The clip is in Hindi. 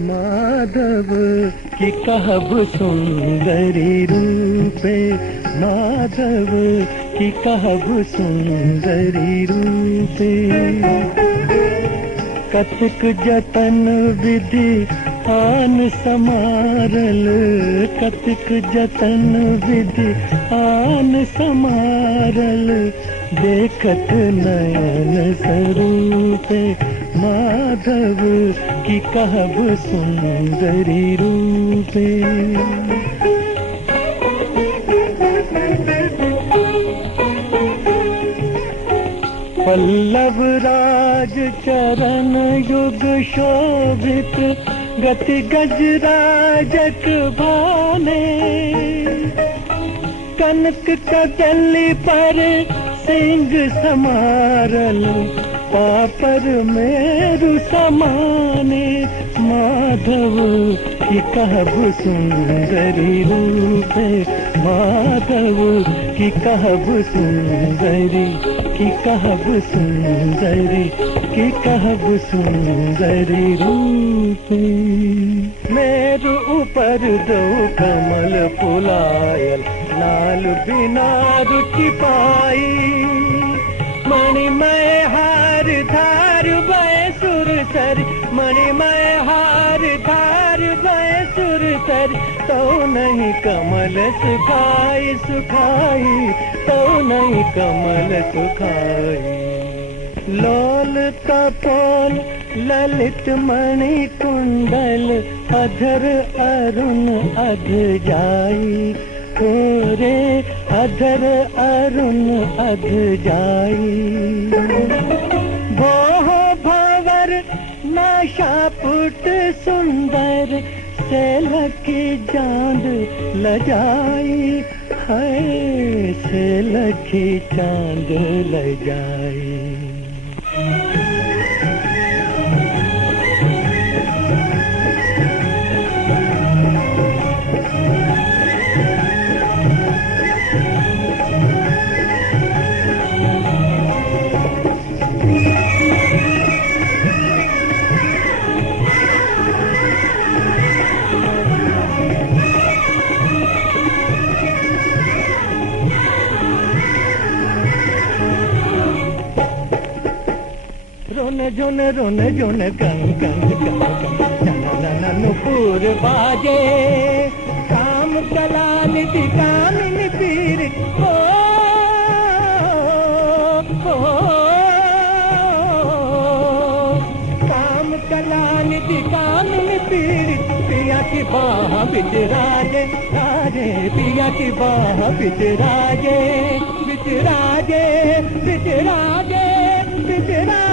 माधव की कहब सुंदरी रूपे, माधव की कहब सुंदरी रूपे। कतिक जतन विधि आन समारल, कतिक जतन विधि आन समारल, देखत नयन स्वरूपे, माधव की कहब सुंदरी रूपे। पल्लव राज चरण युग शोभित, गति गजराजक भाने, कनक कदली पर सिंह समारल, पापर मेरु समाने, माधव की कहब सुंदरी रूपे, माधव की कहब सुंदरी, की कहब सुंदरी, की कहब सुंदरी रूपे। मेरु ऊपर दो कमल फुलायल, लाल बिना रुचि पाई, मणिमय हार धार भय सुर सर, मणिमय हार धार भय सुर सर, तो नहीं कमल सुखाई सुखाई, तो नहीं कमल सुखाई। लोल कपोल ललित मणि कुंडल, अधर अरुण अध जाई, रे अधर अरुण अध जाई। भोह भंवर नाशा पुट सुंदर, से लखी चांद लजाई, है से लखी चांद लजाई। रोन जोन गंग गंग गंग गंग, नुपुर बाजे, काम कला निधि कामिनी पीर, ओ काम कला निधि कामिनी पीर, पिया की बाह बिच राजे राजे, पिया की बाह बिच राजे बिच राजे बिच राजे बिच राजे।